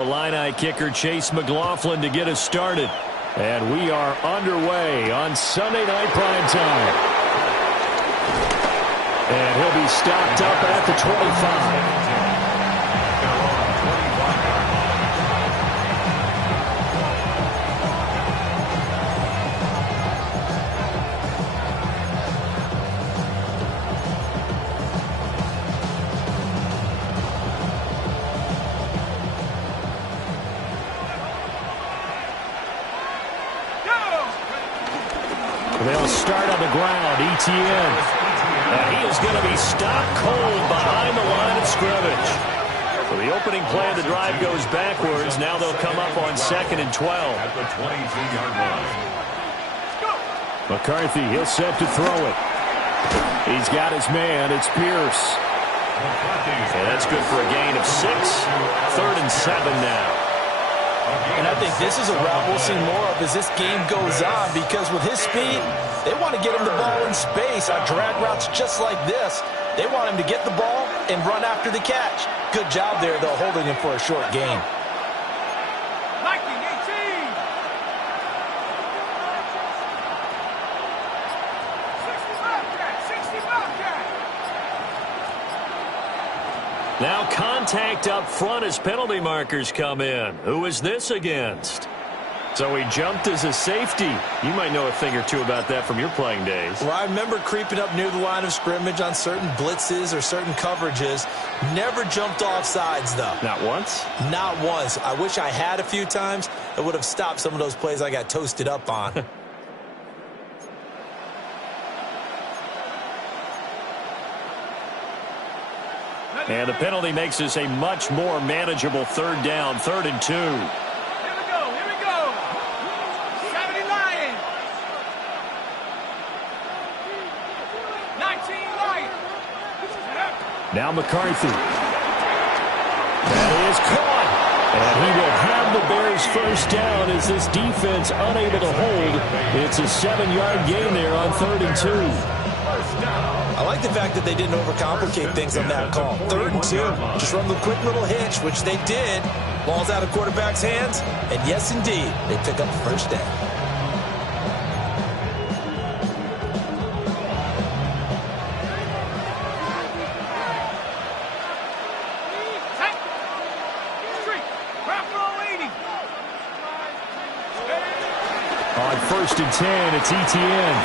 Illini kicker Chase McLaughlin to get us started. And we are underway on Sunday Night Primetime. And he'll be stopped up at the 25. They'll start on the ground. ETN. And he is going to be stopped cold behind the line of scrimmage. So the opening play of the drive goes backwards. Now they'll come up on 2nd and 12. At the 22-yard line. McCarthy, he'll set to throw it. He's got his man. It's Pierce. And that's good for a gain of 6. 3rd and 7 now. And I think this is a route we'll see more of as this game goes on, because with his speed, they want to get him the ball in space on drag routes just like this. They want him to get the ball and run after the catch. Good job there, though, holding him for a short gain. Now contact up front as penalty markers come in. Who is this against? So he jumped as a safety. You might know a thing or two about that from your playing days. Well, I remember creeping up near the line of scrimmage on certain blitzes or certain coverages. Never jumped off sides, though. Not once? Not once. I wish I had a few times. It would have stopped some of those plays I got toasted up on. And the penalty makes this a much more manageable 3rd down, 3rd and 2. Here we go. 70 Lions. 19 Lions. Now McCarthy. That is caught. And he will have the Bears first down as this defense unable to hold. It's a 7-yard gain there on 3rd and 2. I like the fact that they didn't overcomplicate things on that call. 3rd and 2. Just run the quick little hitch, which they did. Ball's out of quarterback's hands. And yes, indeed, they pick up the first down. On 1st and 10, it's ETN.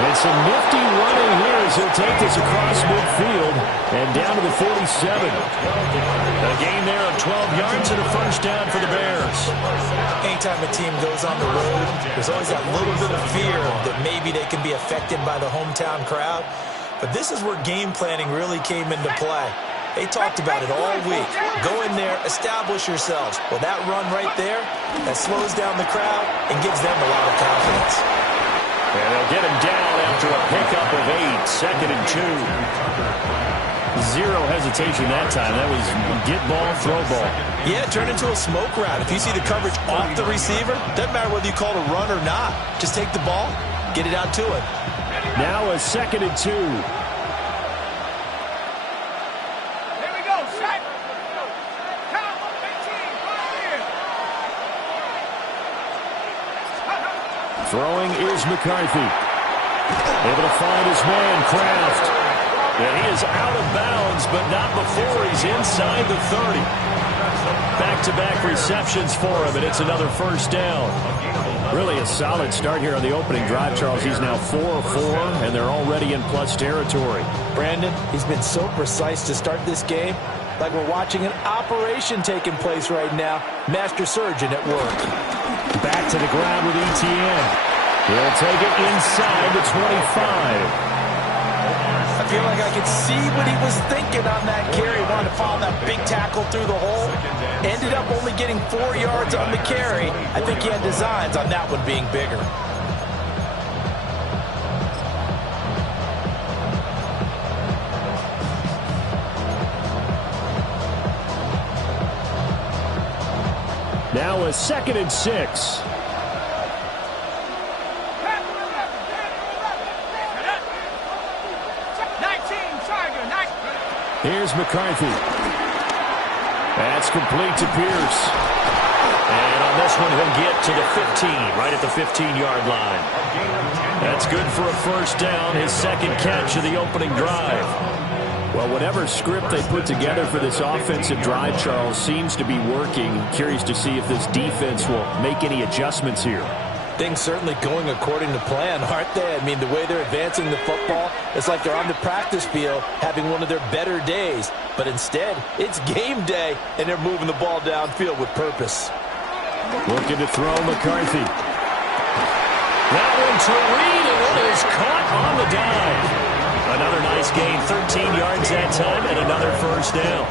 And some nifty running here as he'll take this across midfield and down to the 47. A gain there of 12 yards and a first down for the Bears. Anytime a team goes on the road, there's always that little bit of fear that maybe they can be affected by the hometown crowd. But this is where game planning really came into play. They talked about it all week. Go in there, establish yourselves. Well, that run right there, that slows down the crowd and gives them a lot of confidence. And they'll get him down after a pickup of 8, 2nd and 2. Zero hesitation that time. That was get ball, throw ball. Yeah, turn into a smoke route. If you see the coverage off the receiver, doesn't matter whether you call it a run or not. Just take the ball, get it out to him. Now a 2nd and 2. Throwing is McCarthy. Able to find his man, Kraft. And he is out of bounds, but not before he's inside the 30. Back-to-back receptions for him, and it's another first down. Really a solid start here on the opening drive, Charles. He's now 4 of 4, and they're already in plus territory. Brandon, he's been so precise to start this game, like we're watching an operation taking place right now. Master surgeon at work. Back to the ground with ETN. He'll take it inside the 25. I feel like I could see what he was thinking on that carry. He wanted to follow that big tackle through the hole. Ended up only getting 4 yards on the carry. I think he had designs on that one being bigger. Now a 2nd and 6. Here's McCarthy. That's complete to Pierce. And on this one, he'll get to the 15, right at the 15-yard line. That's good for a first down, his second catch of the opening drive. Well, whatever script they put together for this offensive drive, Charles, seems to be working. Curious to see if this defense will make any adjustments here. Things certainly going according to plan, aren't they? I mean, the way they're advancing the football, it's like they're on the practice field having one of their better days. But instead, it's game day, and they're moving the ball downfield with purpose. Looking to throw McCarthy. That one to Reed, and it is caught on the dive. Another nice gain, 13 yards that time, and another first down.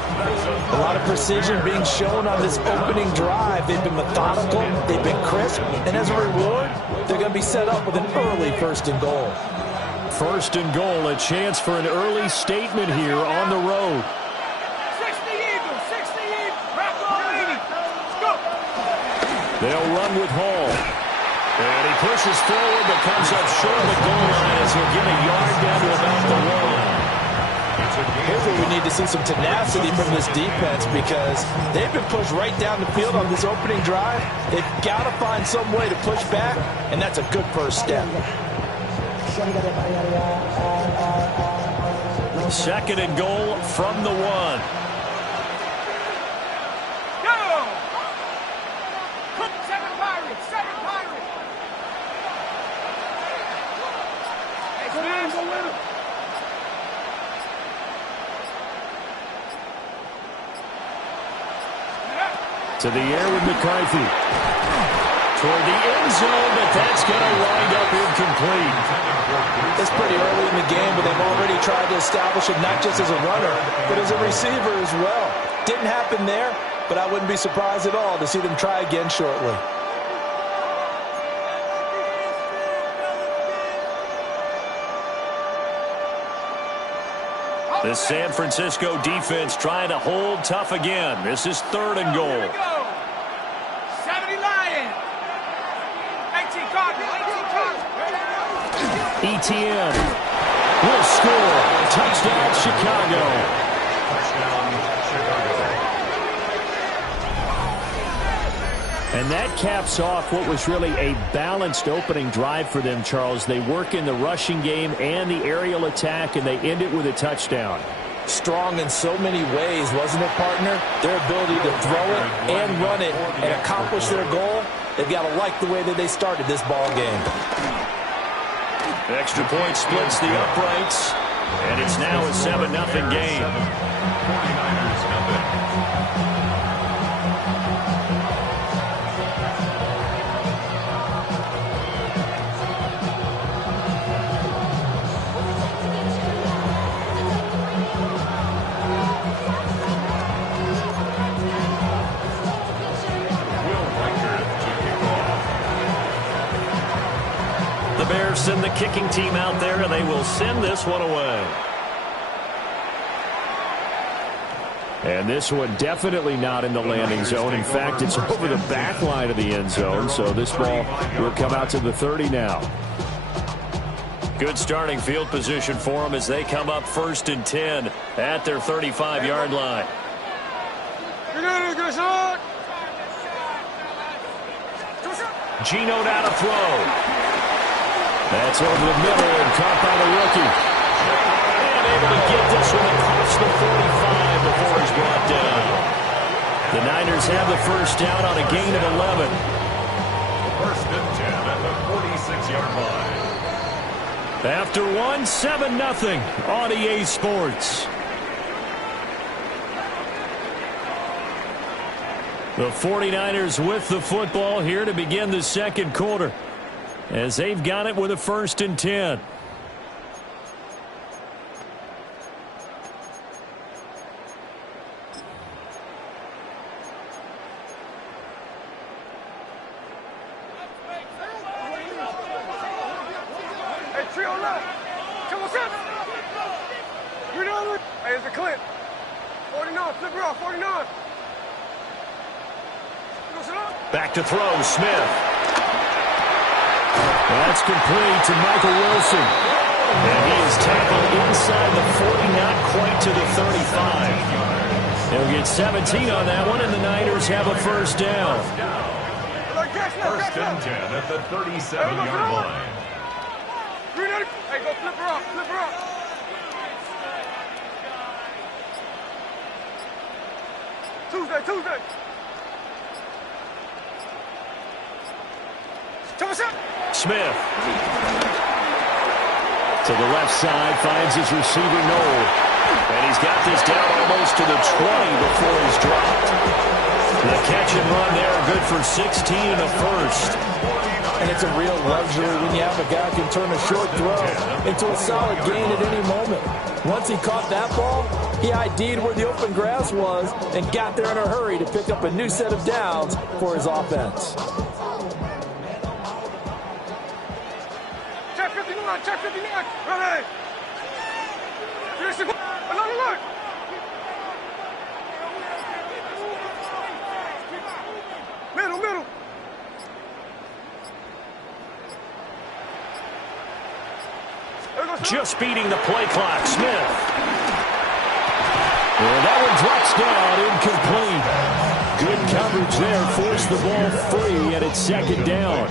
A lot of precision being shown on this opening drive. They've been methodical, they've been crisp, and as a reward, they're going to be set up with an early first and goal. First and goal, a chance for an early statement here on the road. 60 Eagles, 60 Eagles. Wrap on 80. Let's go. They'll run with Hall. And he pushes forward but comes up short of the goal line as he'll get a yard down to about the one. Here's where we need to see some tenacity from this defense because they've been pushed right down the field on this opening drive. They've got to find some way to push back, and that's a good first step. Second and goal from the one. Go. Seven Pirates, seven Pirates. Hey, Smash. Go with him. To the air with McCarthy. Toward the end zone, but that's going to wind up incomplete. It's pretty early in the game, but they've already tried to establish him not just as a runner, but as a receiver as well. Didn't happen there, but I wouldn't be surprised at all to see them try again shortly. The San Francisco defense trying to hold tough again. This is third and goal. Here we go. 70 Lions. 18 Cardinals, 18 Cardinals. ETN will score. Touchdown, Chicago. And that caps off what was really a balanced opening drive for them, Charles. They work in the rushing game and the aerial attack, and they end it with a touchdown. Strong in so many ways, wasn't it, partner? Their ability to throw it and run it and accomplish their goal, they've got to like the way that they started this ball game. Extra point splits the uprights, and it's now a 7-0 game. 49ers nothing. Bears send the kicking team out there, and they will send this one away. And this one definitely not in the landing zone. In fact, it's over the back line of the end zone, so this ball will come out to the 30 now. Good starting field position for them as they come up 1st and 10 at their 35-yard line. Geno now to throw. That's over the middle and caught by the rookie. And able to get this one across the 45 before he's brought down. The Niners have the first down on a gain of 11. 1st and 10 at the 46-yard line. After one, 7-0 on EA Sports. The 49ers with the football here to begin the second quarter, as they've got it with a 1st and 10. Hey, trio left. Come on, Chris. You're the other. Hey, it's a clip. 49, flip her off, 49. Back to throw, Smith. That's complete to Michael Wilson. And he is tackled inside the 40, not quite to the 35. They'll get 17 on that one, and the Niners have a first down. First and 10 at the 37-yard line. Hey, go flip her up, flip her up. Tuesday. Smith. To the left side, finds his receiver, Noel. And he's got this down almost to the 20 before he's dropped. The catch and run there, good for 16 and a first. And it's a real luxury when you have a guy who can turn a short throw into a solid gain at any moment. Once he caught that ball, he ID'd where the open grass was and got there in a hurry to pick up a new set of downs for his offense. Check 59, check 59. Ready. Look. Middle. Just beating the play clock, Smith. And that one drops down, incomplete. Good coverage there, forced the ball free, and it's second down.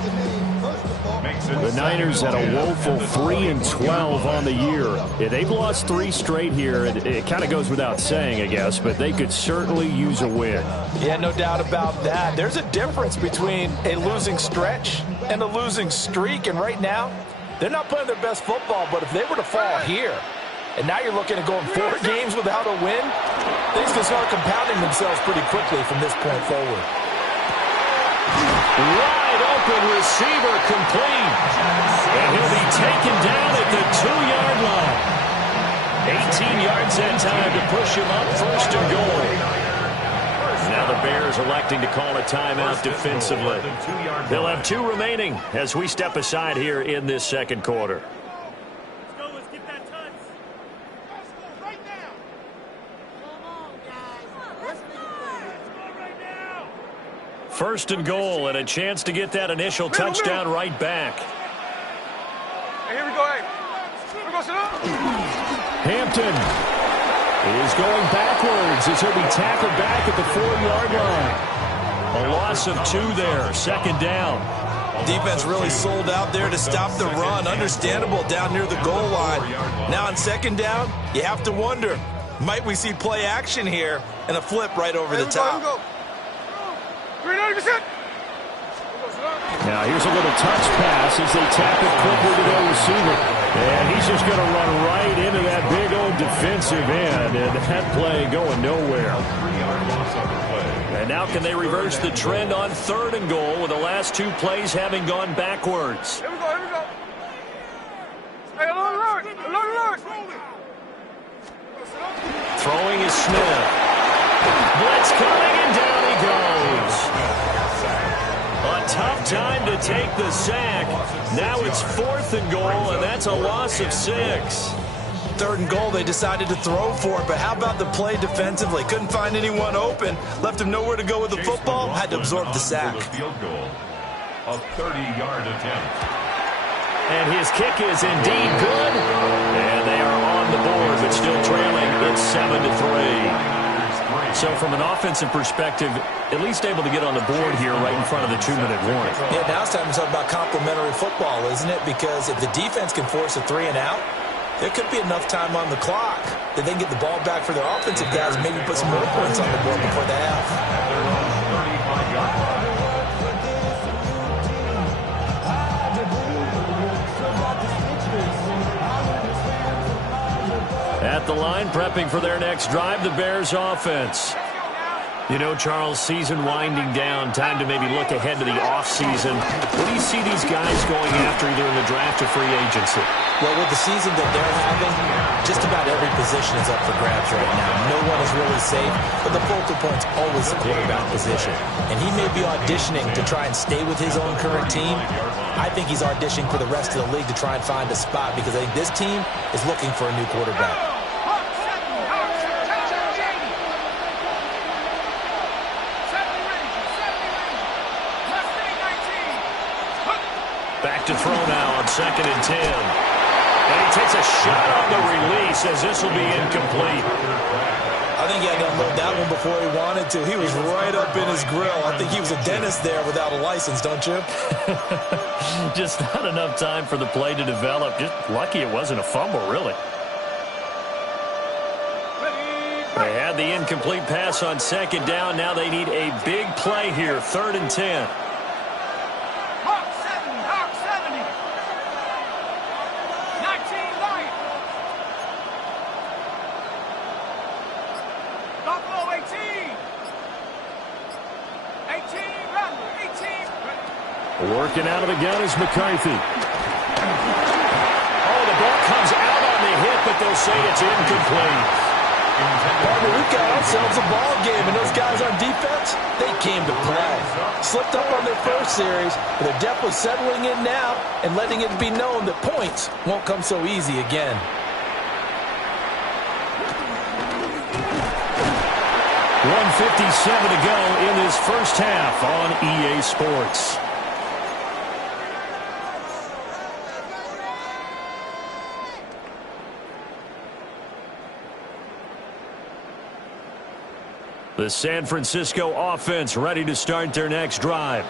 The Niners had a woeful 3-12 on the year. Yeah, they've lost 3 straight here. It kind of goes without saying, I guess, but they could certainly use a win. Yeah, no doubt about that. There's a difference between a losing stretch and a losing streak, and right now, they're not playing their best football, but if they were to fall here, and now you're looking at going 4 games without a win, things can start compounding themselves pretty quickly from this point forward. Wide open receiver complete. And he'll be taken down at the 2-yard line. 18 yards that time to push him up, first and goal. Now the Bears electing to call a timeout defensively. They'll have 2 remaining as we step aside here in this second quarter. Let's get that touch. Let's go right now. Come on, guys. Let's go right now. First and goal, and a chance to get that initial touchdown right back. Hey, here we go. Hey. Here we go, sit up. Hampton is going backwards as he'll be tackled back at the 4-yard line. A loss of 2 there, second down. Defense really sold out there to stop the run. Understandable down near the goal line. Now on second down, you have to wonder, might we see play action here and a flip right over the top? Now here's a little touch pass as they tap it quickly to their receiver. And he's just going to run right into that big old defensive end. And that play going nowhere. And now can they reverse the trend on 3rd and goal with the last 2 plays having gone backwards? Here we go. Hey, along. Throwing is Smith. Blitz coming, and down he goes. A tough time to take the sack. Now it's 4th and goal, and that's a loss of 6. 3rd and goal, they decided to throw for it, but how about the play defensively? Couldn't find anyone open, left him nowhere to go with the football, had to absorb the sack. A 30-yard attempt. And his kick is indeed good. And they are on the board, but still trailing. It's 7-3. So from an offensive perspective, at least able to get on the board here right in front of the 2-minute warning. Yeah, now it's time to talk about complementary football, isn't it? Because if the defense can force a 3 and out, there could be enough time on the clock that they can get the ball back for their offensive guys and maybe put some more points on the board before the half. At the line, prepping for their next drive, the Bears offense. You know, Charles, season winding down, time to maybe look ahead to the offseason. What do you see these guys going after either in the draft or free agency? Well, with the season that they're having, just about every position is up for grabs right now. No one is really safe, but the focal point's always the quarterback position. And he may be auditioning to try and stay with his own current team. I think he's auditioning for the rest of the league to try and find a spot because I think this team is looking for a new quarterback. Back to throw now on 2nd and 10. And he takes a shot on the release as this will be incomplete. I'll think he had to unload that one before he wanted to. He was right up in his grill. I think he was a dentist there without a license, don't you? Just not enough time for the play to develop. Just lucky it wasn't a fumble, really. They had the incomplete pass on second down. Now they need a big play here, 3rd and 10. Hawk 70, Hawk 70. 19 Lion. Buffalo 18. 18 Rattler, 18. Working out of the gun is McCarthy. Oh, the ball comes out on the hit, but they'll say it's incomplete. Partner, we've got ourselves a ball game, and those guys on defense, they came to play. Slipped up on their first series, but they're definitely settling in now and letting it be known that points won't come so easy again. 1:57 to go in this first half on EA Sports. The San Francisco offense ready to start their next drive.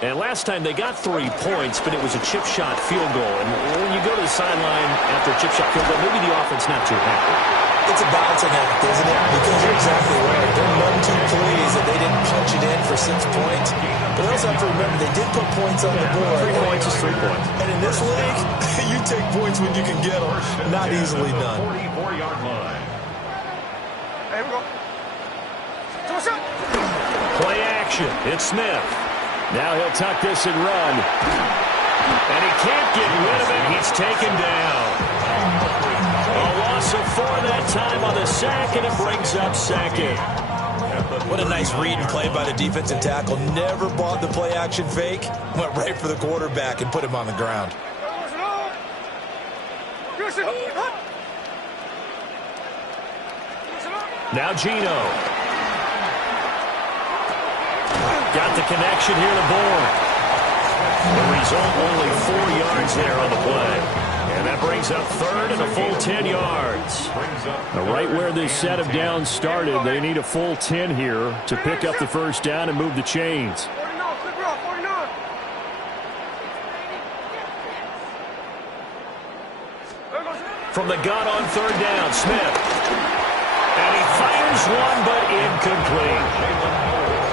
And last time they got 3 points, but it was a chip shot field goal. And when you go to the sideline after a chip shot field goal, maybe the offense not too happy. It's a balancing act, isn't it? Because you're exactly right. They're none too pleased that they didn't punch it in for 6 points. But they also have to remember they did put points on the board. 3 points is 3 points. And in this league, you take points when you can get them. Not easily done. 44-yard line. Hey, we go. Play action. It's Smith. Now he'll tuck this and run. And he can't get rid of it. He's taken down. A loss of 4 that time on the sack, and it brings up second. What a nice read and play by the defensive tackle. Never bought the play action fake. Went right for the quarterback and put him on the ground. Now Gino. Got the connection here to Bourne. The result, only 4 yards there on the play. And that brings up 3rd and a full 10 yards. Now, right where this set of downs started, they need a full 10 here to pick up the first down and move the chains. From the gun on 3rd down, Smith. And he fires one, but incomplete.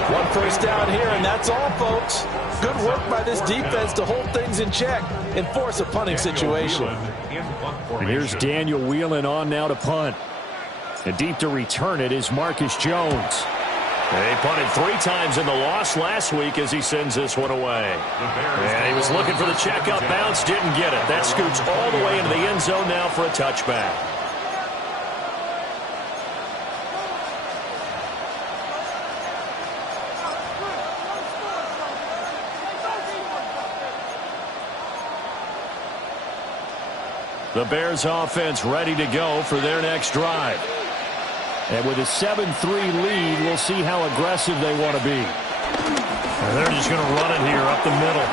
1 first down here, and that's all, folks. Good work by this defense to hold things in check and force a punting situation. And here's Daniel Whelan on now to punt. And deep to return it is Marcus Jones. And he punted 3 times in the loss last week as he sends this one away. And he was looking for the checkup bounce, didn't get it. That scoots all the way into the end zone now for a touchback. The Bears offense ready to go for their next drive. And with a 7-3 lead, we'll see how aggressive they want to be. And they're just going to run it here up the middle.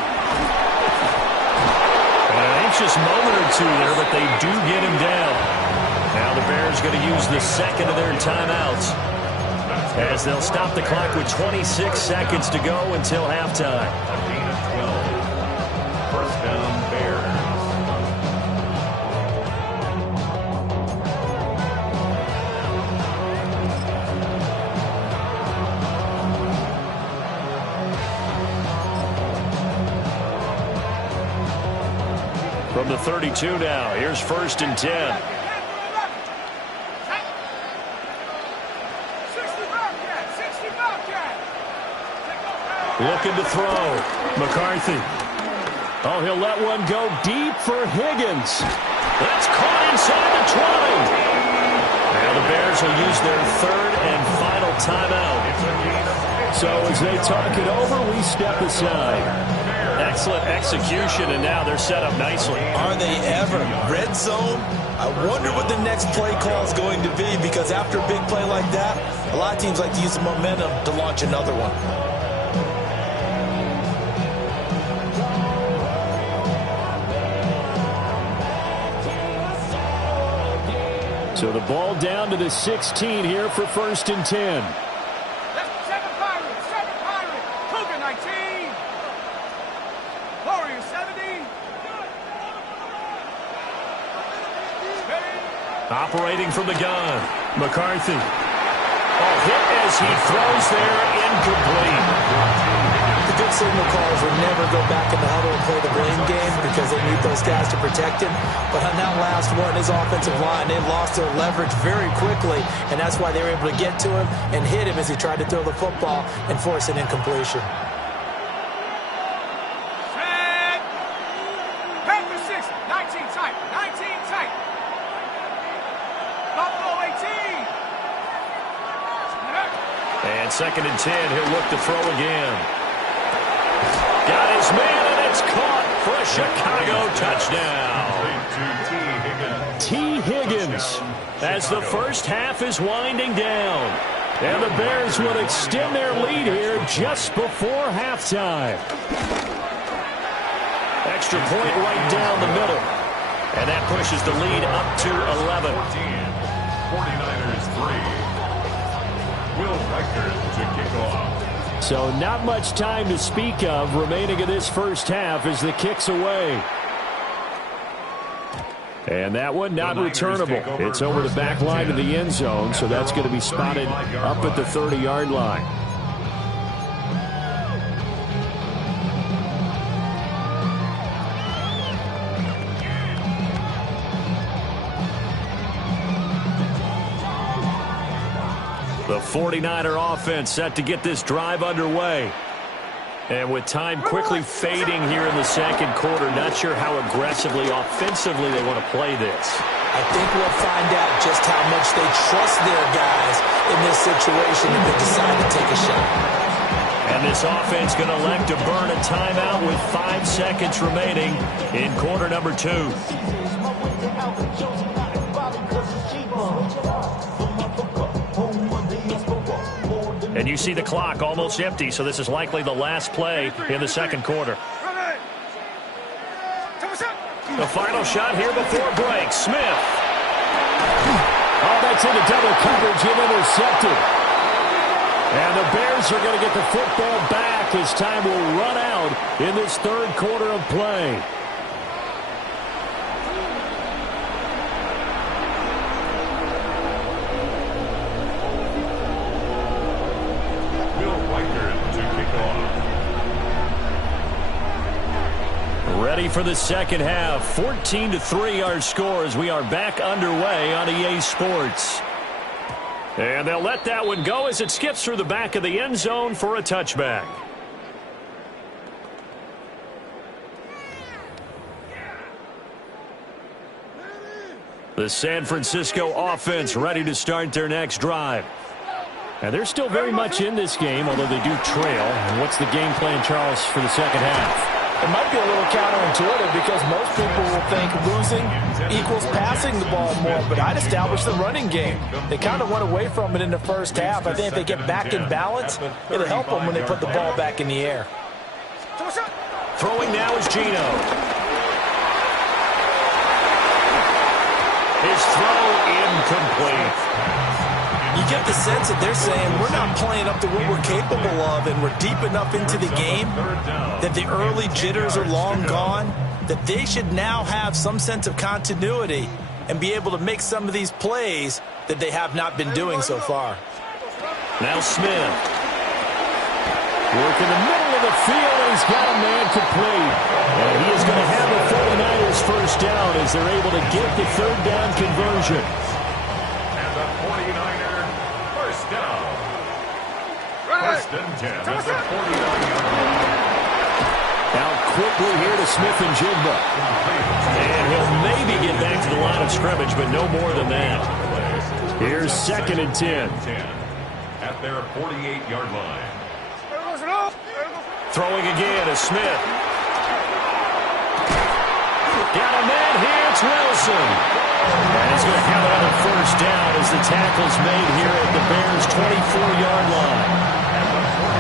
An anxious moment or two there, but they do get him down. Now the Bears going to use the second of their timeouts as they'll stop the clock with 26 seconds to go until halftime. First down, Bears. From the 32 now, here's 1st and 10. Looking to throw. McCarthy. Oh, he'll let one go deep for Higgins. That's caught inside the 20. Now the Bears will use their 3rd and final timeout. So as they talk it over, we step aside. Excellent execution, and now they're set up nicely. Are they ever? Red zone? I wonder what the next play call is going to be, because after a big play like that, a lot of teams like to use the momentum to launch another one. So the ball down to the 16 here for 1st and 10. That's 7 Pirates, 7 Pirates. Cougar 19. Warriors 70. Operating from the gun, McCarthy. Oh, hit as he throws there, incomplete. The good signal callers would never go back in the huddle and play the blame game because they need those guys to protect him. But on that last one, his offensive line, they lost their leverage very quickly, and that's why they were able to get to him and hit him as he tried to throw the football and force an incompletion. Set. Panther 6, 19 tight, 19 tight. Buffalo 18. And 2nd and 10, he'll look to throw again. Got his man, and it's caught for a Chicago touchdown. T. Higgins, as the first half is winding down. And the Bears would extend their lead here just before halftime. Extra point right down the middle. And that pushes the lead up to 11. 49ers 3. Will Riker to kick off. So not much time to speak of remaining in this first half as the kick's away. And that one not returnable. It's over the back line of the end zone, so that's going to be spotted up at the 30-yard line. The 49er offense set to get this drive underway. And with time quickly fading here in the second quarter, not sure how aggressively, offensively they want to play this. I think we'll find out just how much they trust their guys in this situation if they decide to take a shot. And this offense going to elect to burn a timeout with 5 seconds remaining in quarter number 2. And you see the clock almost empty, so this is likely the last play in the second quarter. The final shot here before break. Smith. Oh, that's into double coverage and intercepted. And the Bears are going to get the football back as time will run out in this third quarter of play. Ready for the second half. 14-3 our score as we are back underway on EA Sports. And they'll let that one go as it skips through the back of the end zone for a touchback. The San Francisco offense ready to start their next drive. And they're still very much in this game, although they do trail. And what's the game plan, Charles, for the second half? It might be a little counterintuitive because most people will think losing equals passing the ball more, but I'd establish the running game. They kind of went away from it in the first half. I think if they get back in balance, it'll help them when they put the ball back in the air. Throwing now is Gino. His throw incomplete. You get the sense that they're saying we're not playing up to what we're capable of, and we're deep enough into the game that the early jitters are long gone, that they should now have some sense of continuity and be able to make some of these plays that they have not been doing so far. Now Smith. Work in the middle of the field, and he's got a man complete. And he is going to have the 49ers first down as they're able to get the third down conversion. And the 49er first down. First and 10 at the 49-yard line. Now quickly here to Smith and Jigba. And he'll maybe get back to the line of scrimmage, but no more than that. Here's 2nd and 10. At their 48-yard line. Throwing again is Smith. Got a man here, it's Wilson. And he's going to have another first down as the tackle's made here at the Bears' 24-yard line.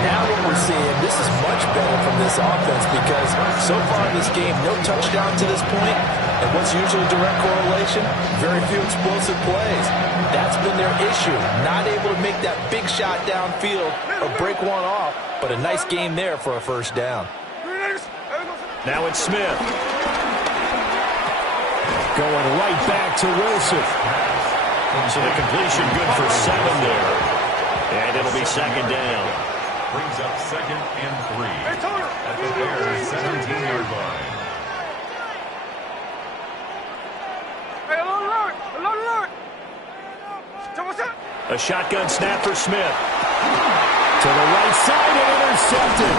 Now what we're seeing, this is much better from this offense because so far in this game, no touchdown to this point, And what's usually a direct correlation? Very few explosive plays. That's been their issue. Not able to make that big shot downfield or break one off, but a nice game there for a first down. Now it's Smith. Going right back to Wilson. So the completion good for 7 there. And it'll be second down. Brings up 2nd and 3 at the Bears' 17-yard line. A shotgun snap for Smith. To the right side and intercepted.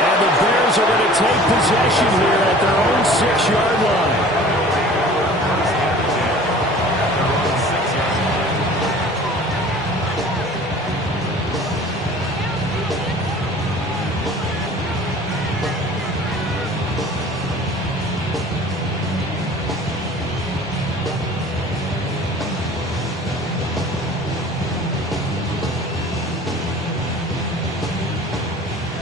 And the Bears are going to take possession here at their own 6-yard line.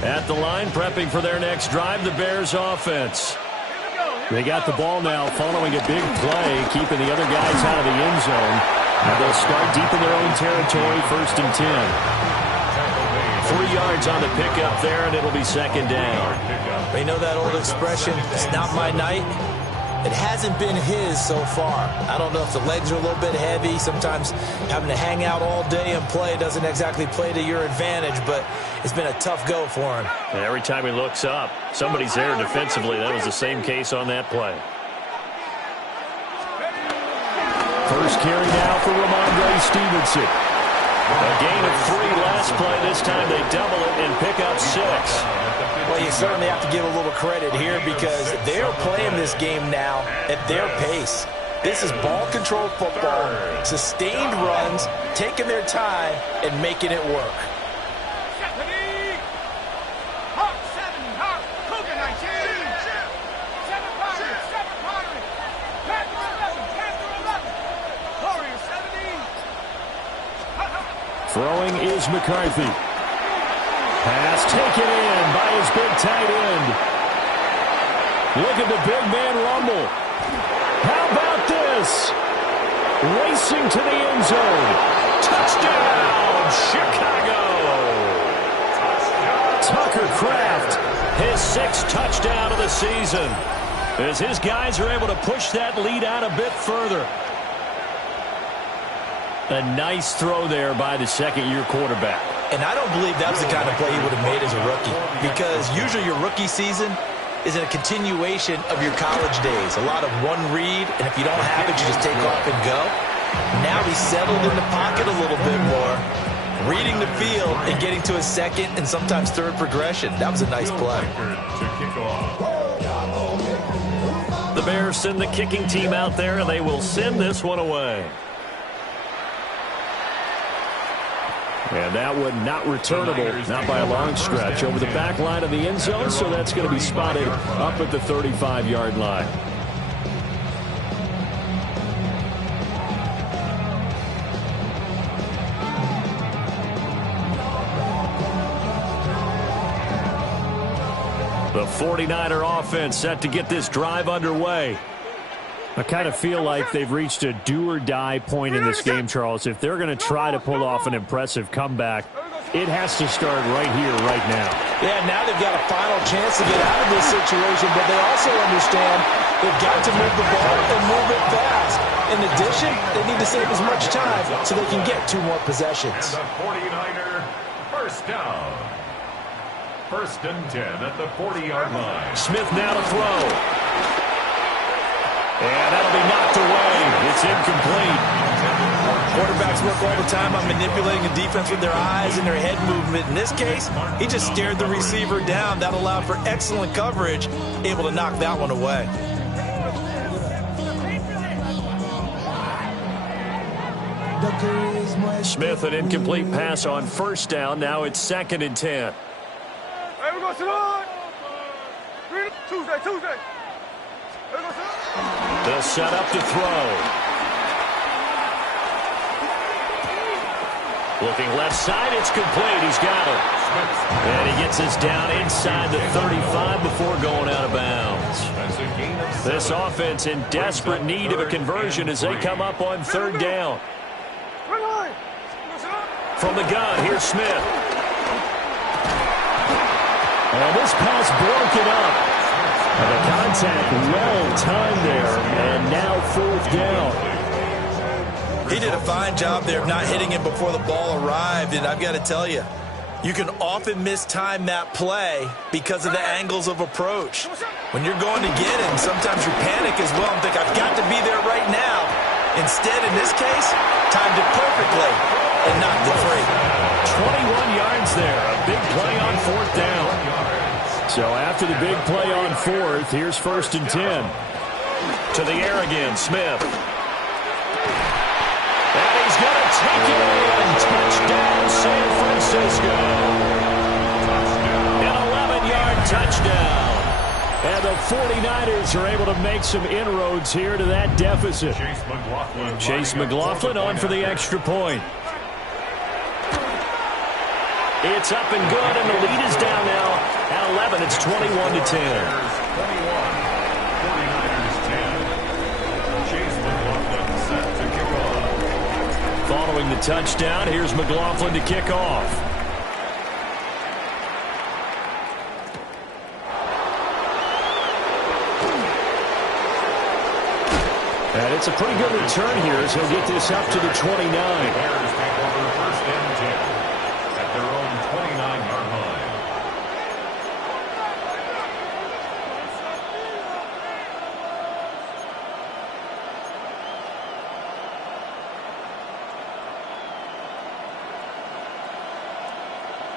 At the line, prepping for their next drive, the Bears offense. They got the ball now following a big play, keeping the other guys out of the end zone. And they'll start deep in their own territory, 1st and 10. 3 yards on the pickup there, and it'll be second down. You know that old expression, it's not my night? It hasn't been his so far. I don't know if the legs are a little bit heavy. Sometimes having to hang out all day and play doesn't exactly play to your advantage, but it's been a tough go for him. And every time he looks up, somebody's there defensively. That was the same case on that play. First carry now for Ramondre Stevenson. A gain of 3 last play. This time they double it and pick up 6. Well, you certainly have to give a little credit here because they're playing this game now at their pace. This is ball-controlled football, sustained runs, taking their time, and making it work. Throwing is McCarthy. Pass taken in by his big tight end. Look at the big man rumble. How about this? Racing to the end zone. Touchdown, Chicago. Tucker Kraft, his 6th touchdown of the season, as his guys are able to push that lead out a bit further. A nice throw there by the second-year quarterback. And I don't believe that was the kind of play he would have made as a rookie, because usually your rookie season is a continuation of your college days. A lot of one read, and if you don't have it, you just take off and go. Now he's settled in the pocket a little bit more, reading the field and getting to his 2nd and sometimes 3rd progression. That was a nice play. The Bears send the kicking team out there, and they will send this one away. And that one not returnable, not by a long stretch, over the back line of the end zone, so that's going to be spotted up at the 35-yard line. The 49er offense set to get this drive underway. I kind of feel like they've reached a do-or-die point in this game, Charles. If they're going to try to pull off an impressive comeback, it has to start right here, right now. Yeah, now they've got a final chance to get out of this situation, but they also understand they've got to move the ball and move it fast. In addition, they need to save as much time so they can get 2 more possessions. And the 49er, first down. 1st and 10 at the 40-yard line. Smith now to throw. And that'll be knocked away. It's incomplete. Quarterbacks work all the time on manipulating the defense with their eyes and their head movement. In this case, he just stared the receiver down. That allowed for excellent coverage, able to knock that one away. Smith, an incomplete pass on 1st down. Now it's 2nd and 10. Hey, we're going to slide. Tuesday. They'll set up to throw. Looking left side, it's complete. He's got it. And he Gets us down inside the 35 before going out of bounds. This offense in desperate need of a conversion as they come up on third down. From the gun, here's Smith. And this pass broken up. And the contact well timed there, and now fourth down. He did a fine job there of not hitting him before the ball arrived, and I've got to tell you, you can often mistime that play because of the angles of approach. When you're going to get him, sometimes you panic as well and think, I've got to be there right now. Instead, in this case, timed it perfectly and knocked it free. 21 yards there, a big play on fourth down. So after the big play on fourth, here's 1st and 10. To the air again, Smith. And he's going to take it in. Touchdown, San Francisco. An 11-yard touchdown. And the 49ers are able to make some inroads here to that deficit. Chase McLaughlin on for the extra point. It's up and good, and the lead is down now at 11. It's 21-10. Following the touchdown, here's McLaughlin to kick off. And it's a pretty good return here as he'll get this up to the 29.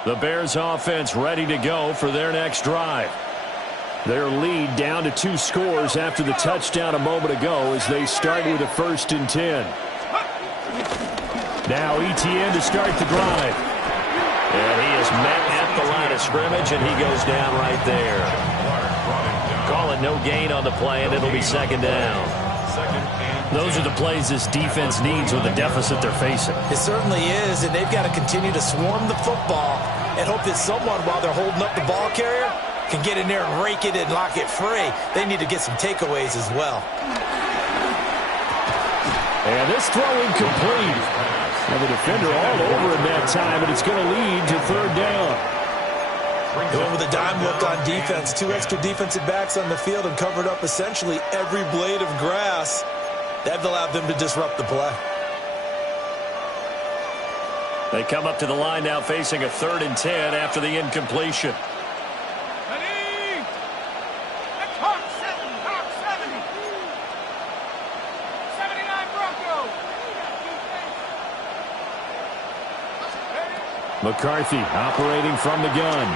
The Bears offense ready to go for their next drive. Their lead down to 2 scores after the touchdown a moment ago as they start with a 1st and 10. Now ETN to start the drive. And he is met at the line of scrimmage, and he goes down right there. Call it no gain on the play, and it'll be 2nd down. Those are the plays this defense needs with the deficit they're facing. It certainly is, and they've got to continue to swarm the football and hope that someone, while they're holding up the ball carrier, can get in there and rake it and lock it free. They need to get some takeaways as well. And this throw incomplete. And the defender all over him that time, and it's going to lead to 3rd down. Going with a dime look on defense. 2 extra defensive backs on the field and covered up essentially every blade of grass. That allowed them to disrupt the play. They come up to the line now facing a 3rd and 10 after the incompletion. McCarthy operating from the gun.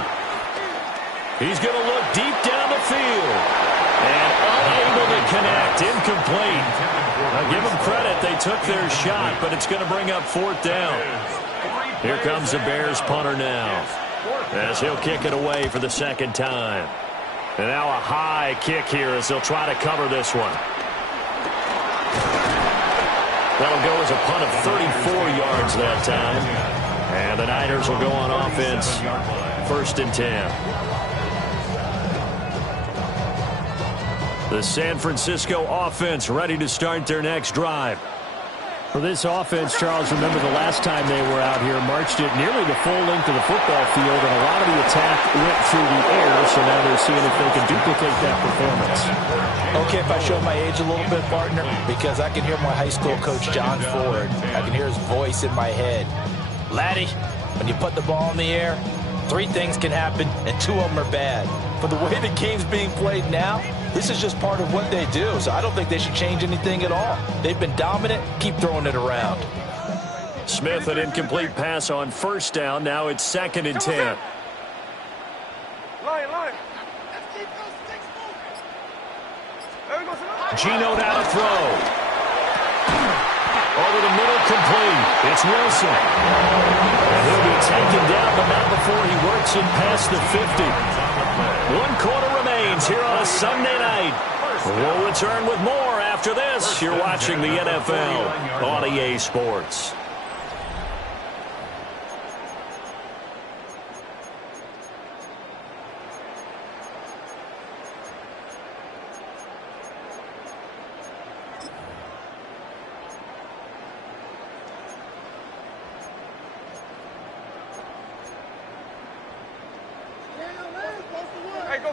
He's going to look deep down the field. And unable to connect. Incomplete. Now give them credit. They took their shot, but it's going to bring up 4th down. Here comes the Bears punter now, as he'll kick it away for the 2nd time. And now a high kick here as they'll try to cover this one. That'll go as a punt of 34 yards that time. And the Niners will go on offense. 1st and 10. The San Francisco offense ready to start their next drive. For this offense, Charles, remember the last time they were out here, marched it nearly the full length of the football field, and a lot of the attack went through the air, so now they're seeing if they can duplicate that performance. Okay, if I show my age a little bit, partner, because I can hear my high school coach, John Ford. I can hear his voice in my head. Laddie, when you put the ball in the air, 3 things can happen, and 2 of them are bad. For the way the game's being played now, this is just part of what they do, so I don't think they should change anything at all. They've been dominant. Keep throwing it around. Smith, an incomplete pass on 1st down. Now it's 2nd and 10. Geno now to throw. Over the middle, complete. It's Wilson. And he'll be taken down, but not before he works it past the 50. 1 quarter remains here on a Sunday night. We'll return with more after this. You're watching the NFL on EA Sports.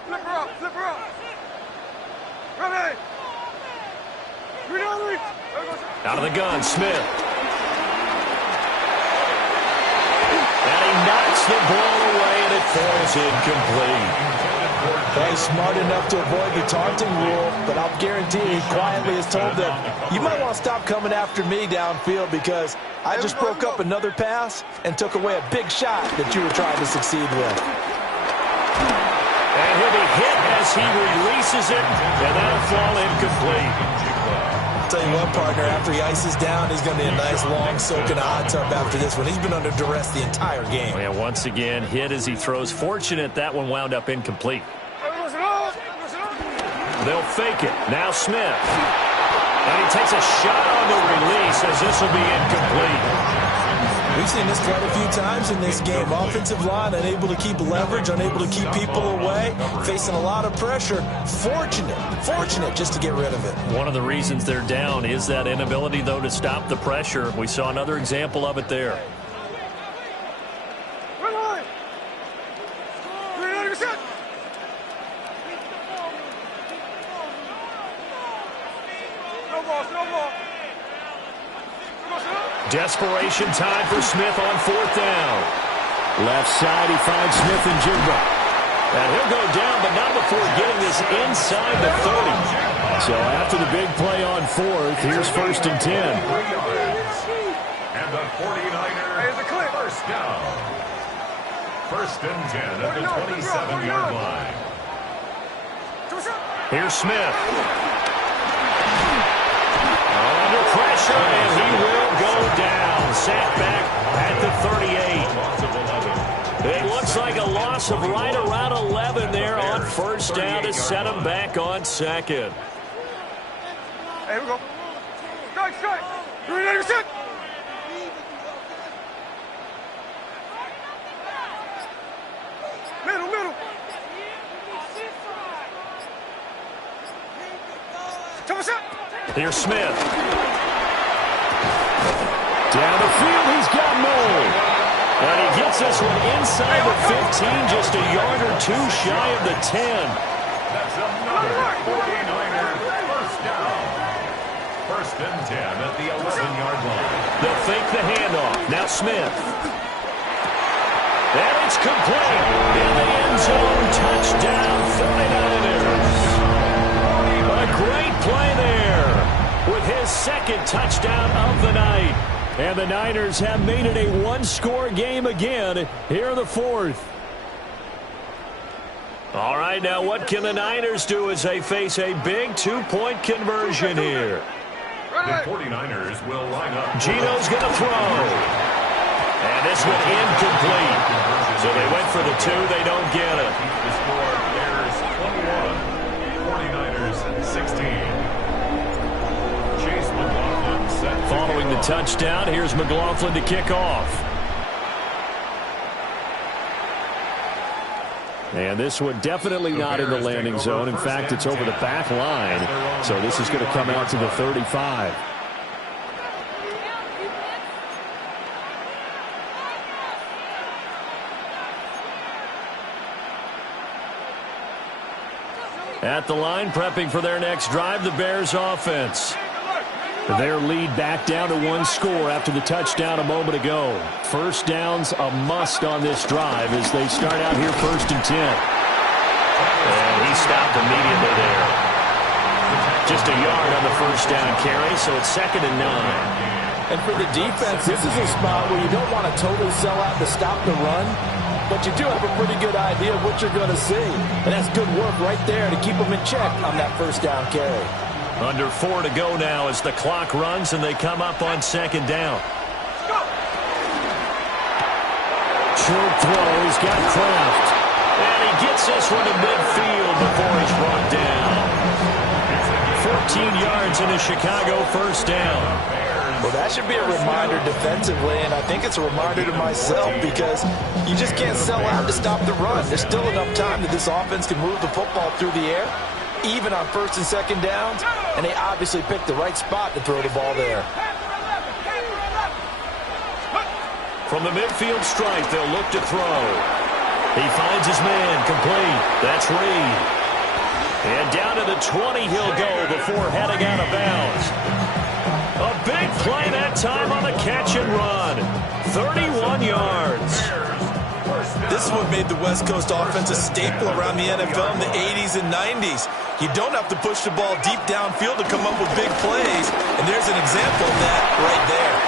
Flip her up. Flip her up. Ready. Ready. Out of the gun, Smith. And he knocks the ball away, and it falls incomplete. He's smart enough to avoid the taunting rule, but I'll guarantee he quietly has told them, you might want to stop coming after me downfield because I just broke up another pass and took away a big shot that you were trying to succeed with. And he'll be hit as he releases it, and that'll fall incomplete. I'll tell you what, partner, after he ices down, he's going to be a nice, long soak in a hot tub after this one. He's been under duress the entire game. And once again, hit as he throws. Fortunate that one wound up incomplete. They'll fake it. Now Smith. And he takes a shot on the release as this will be incomplete. We've seen this quite a few times in this game. Offensive line unable to keep leverage, unable to keep people away, facing a lot of pressure. Fortunate just to get rid of it. One of the reasons they're down is that inability, though, to stop the pressure. We saw another example of it there. Desperation time for Smith on fourth down. Left side, he finds Smith and Jigba. And he'll go down, but not before getting this inside the 30. So after the big play on fourth, here's first and 10. And the 49ers first down. First and 10 at the 27-yard line. Here's Smith. Under pressure, and he will go down. Sacked back at the 38. It looks like a loss of right around 11 there on first down to set him back on second. Hey, here we go. Strike. 386. Middle. Here's Smith. Down the field, he's got Moore. And he gets this one inside the 15, just a yard or two shy of the 10. That's another 49er first down. First and 10 at the 11-yard line. They'll fake the handoff. Now Smith. And it's complete. In the end zone, touchdown 49ers. A great play there with his second touchdown of the night. And the Niners have made it a one-score game again here in the fourth. All right, now what can the Niners do as they face a big two-point conversion here? The 49ers will line up. Gino's going to throw. And this one incomplete. So they went for the two. They don't get it. The score, Bears 21, 49ers 16. Chase McLaughlin set. Following the touchdown, here's McLaughlin to kick off. And this one definitely not in the landing zone. In fact, it's over the back line. So this is going to come out to the 35. At the line, prepping for their next drive, the Bears offense. Their lead back down to one score after the touchdown a moment ago. First down's a must on this drive as they start out here first and 10. And he stopped immediately there. Just a yard on the first down carry, so it's second and 9. And for the defense, this is a spot where you don't want to totally sell out to stop the run, but you do have a pretty good idea of what you're going to see. And that's good work right there to keep them in check on that first down carry. Under 4 to go now as the clock runs and they come up on second down. Short throw, he's got Kraft. And he gets this one to midfield before he's brought down. 14 yards in a Chicago first down. Well, that should be a reminder defensively, and I think it's a reminder to myself because you just can't sell out to stop the run. There's still enough time that this offense can move the football through the air, even on first and second downs, and they obviously picked the right spot to throw the ball there. From the midfield stripe, they'll look to throw. He finds his man, complete. That's Reed. And down to the 20 he'll go before heading out of bounds. A big play that time on the catch and run. 31 yards. This is what made the West Coast offense a staple around the NFL in the 80s and 90s. You don't have to push the ball deep downfield to come up with big plays, and there's an example of that right there.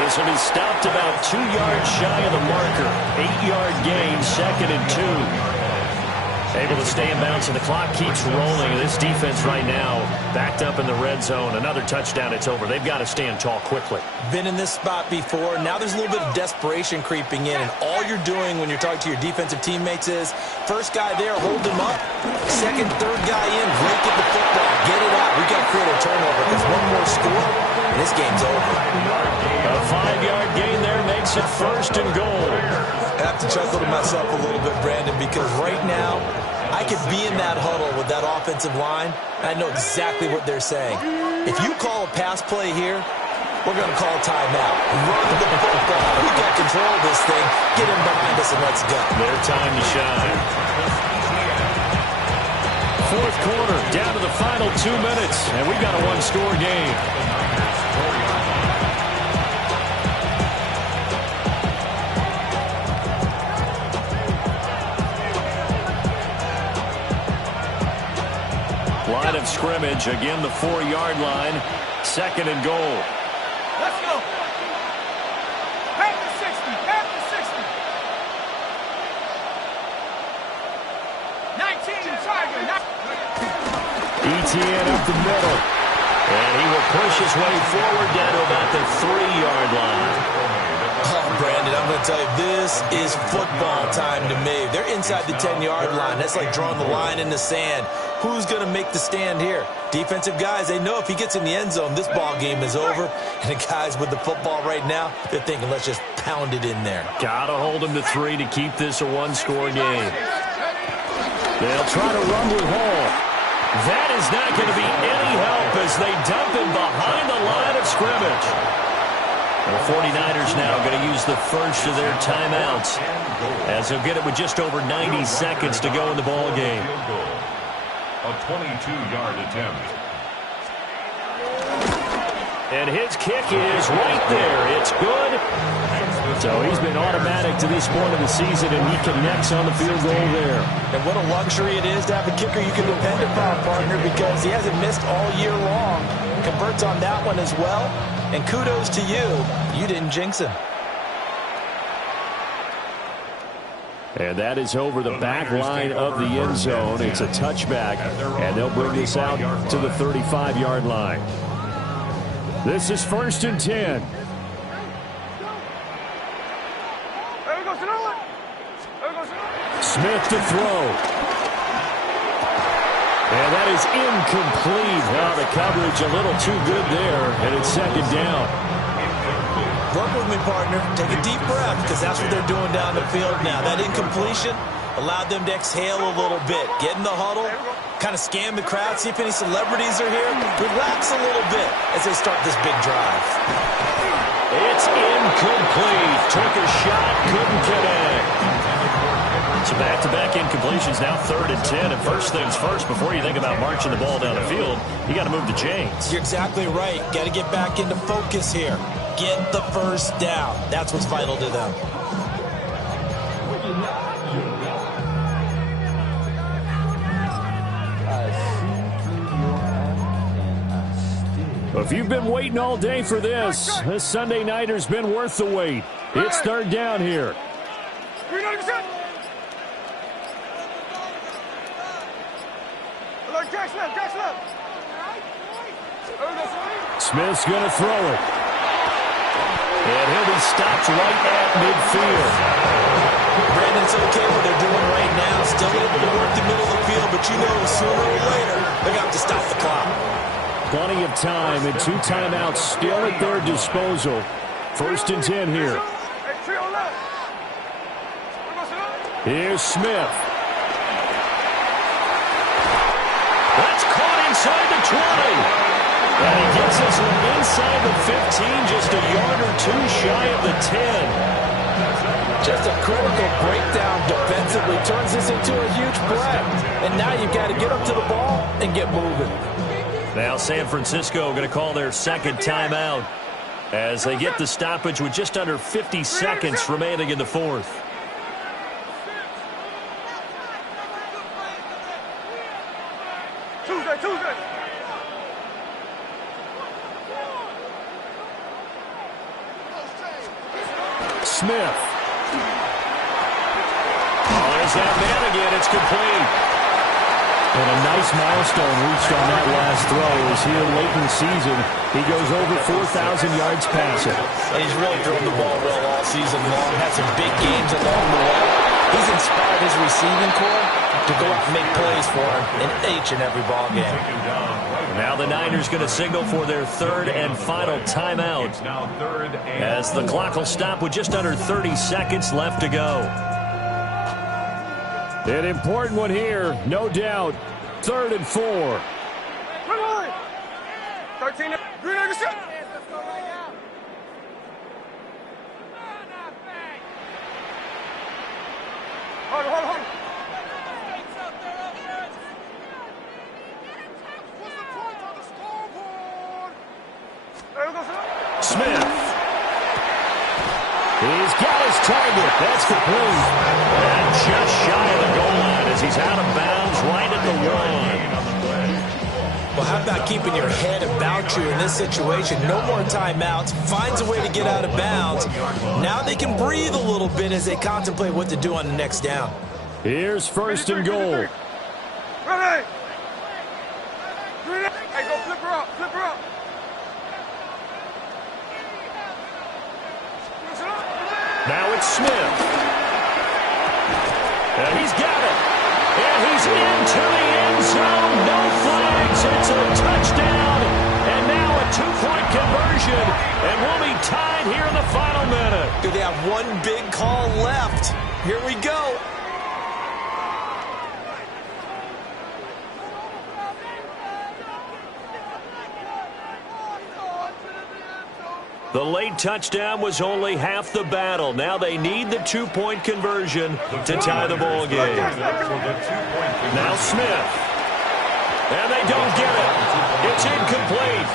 This will be stopped about 2 yards shy of the marker. 8-yard gain, 2nd and 2. Able to stay in bounds, and the clock keeps rolling. This defense right now backed up in the red zone. Another touchdown, it's over. They've got to stand tall quickly. Been in this spot before. Now there's a little bit of desperation creeping in, and all you're doing when you're talking to your defensive teammates is first guy there, hold him up. Second, third guy in, break at the football. Get it out. We've got to create a turnover because one more score, and this game's over. A 5-yard gain there makes it 1st and goal. I have to chuckle to myself a little bit, Brandon, because right now I could be in that huddle with that offensive line, and I know exactly what they're saying. If you call a pass play here, we're going to call a timeout. Run the football. We got control of this thing. Get him behind us and let's go. Their time to shine. 4th quarter, down to the final 2 minutes, and we've got a one-score game. Line of scrimmage, again the 4-yard line, 2nd and goal. Let's go. Half the 60. Half the 60. 19 Tiger. ETN up the middle. And he will push his way forward down to about the 3-yard line. Oh, Brandon, I'm going to tell you, this is football time to me. They're inside the 10-yard line. That's like drawing the line in the sand. Who's going to make the stand here? Defensive guys, they know if he gets in the end zone, this ball game is over. And the guys with the football right now, they're thinking, let's just pound it in there. Got to hold him to 3 to keep this a one-score game. They'll try to run with Hall. That is not going to be any help as they dump him behind the line of scrimmage. The 49ers now going to use the first of their timeouts as they'll get it with just over 90 seconds to go in the ball game. A 22-yard attempt. And his kick is right there. It's good. So he's been automatic to this point of the season, and he connects on the field goal there. And what a luxury it is to have a kicker you can depend upon, partner, because he hasn't missed all year long. Converts on that one as well. And kudos to you. You didn't jinx him. And that is over the back line of the end zone. It's a touchback, and they'll bring this out to the 35-yard line. This is 1st and 10. Smith to throw. And that is incomplete. Well, the coverage a little too good there, and it's 2nd down. Work with me, partner. Take a deep breath, because that's what they're doing down the field now. That incompletion allowed them to exhale a little bit. Get in the huddle, kind of scan the crowd, see if any celebrities are here. Relax a little bit as they start this big drive. It's incomplete. Took a shot, couldn't connect. So back-to-back incompletions, now 3rd and 10. And first things first, before you think about marching the ball down the field, you got to move the chains. You're exactly right. Got to get back into focus here. Get the first down. That's what's vital to them. If you've been waiting all day for this Sunday nighter's been worth the wait. It's 3rd down here. Smith's going to throw it. And he'll be stopped right at midfield. Brandon, it's okay what they're doing right now. Still able to work the middle of the field, but you know sooner or later they're going to have to stop the clock. Plenty of time and 2 timeouts still at their disposal. 1st and 10 here. Here's Smith. That's caught inside the 20. And he gets us inside the 15, just a yard or 2 shy of the 10. Just a critical breakdown defensively turns this into a huge play. And now you've got to get up to the ball and get moving. Now San Francisco going to call their second timeout as they get the stoppage with just under 50 seconds remaining in the fourth. Tuesday. Smith. Oh, there's that man again. It's complete. And a nice milestone reached on that last throw as here late in the season. He goes over 4,000 yards passing. And he's really thrown the ball well all season long. Had some big games along the way. He's inspired his receiving corps to go out and make plays for him in each and every ball game. Now the Niners going to signal for their third and final timeout as the clock will stop with just under 30 seconds left to go. An important one here, no doubt. 3rd and 4. 13. Green Egg shot. Hold on. What's the point on the scoreboard? There we go, sir. Smith. He's got his target. That's complete. And just shy of the goal line as he's out of bounds right at the 1. Well, how about keeping your head about you in this situation? No more timeouts. Finds a way to get out of bounds. Now they can breathe a little bit as they contemplate what to do on the next down. Here's 1st and goal. Ready. Hey, go flip her up. Now it's Smith. And he's got it. And he's into the end zone. No flags. It's a touchdown. And now a 2-point conversion. And we'll be tied here in the final minute. Do they have one big call left? Here we go. The late touchdown was only half the battle. Now they need the 2-point conversion to tie the ball game. Now Smith. And they don't get it. It's incomplete.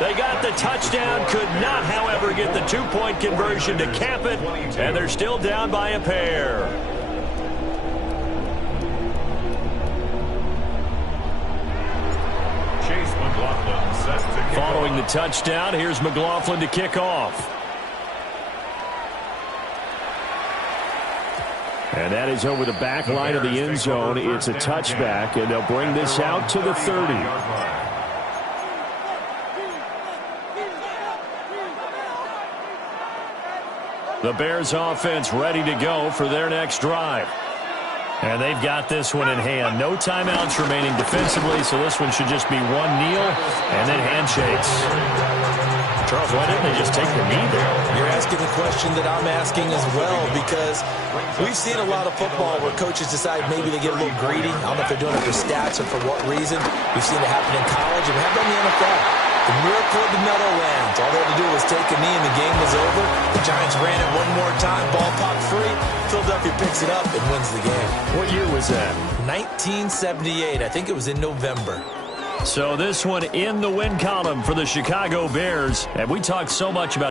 They got the touchdown, could not, however, get the 2-point conversion to cap it, and they're still down by a pair. Following the touchdown, here's McLaughlin to kick off. And that is over the back line of the end zone. It's a touchback, and they'll bring this out to the 30. The Bears offense ready to go for their next drive. And they've got this one in hand. No timeouts remaining defensively, so this one should just be one kneel and then handshakes. Charles, why didn't they just take the knee there? You're asking the question that I'm asking as well, because we've seen a lot of football where coaches decide maybe they get a little greedy. I don't know if they're doing it for stats or for what reason. We've seen it happen in college, and we have done in the NFL. The miracle of the Meadowlands. All they had to do was take a knee and the game was over. The Giants ran it one more time. Ball popped free. Philadelphia picks it up and wins the game. What year was that? 1978. I think it was in November. So this one in the win column for the Chicago Bears. And we talked so much about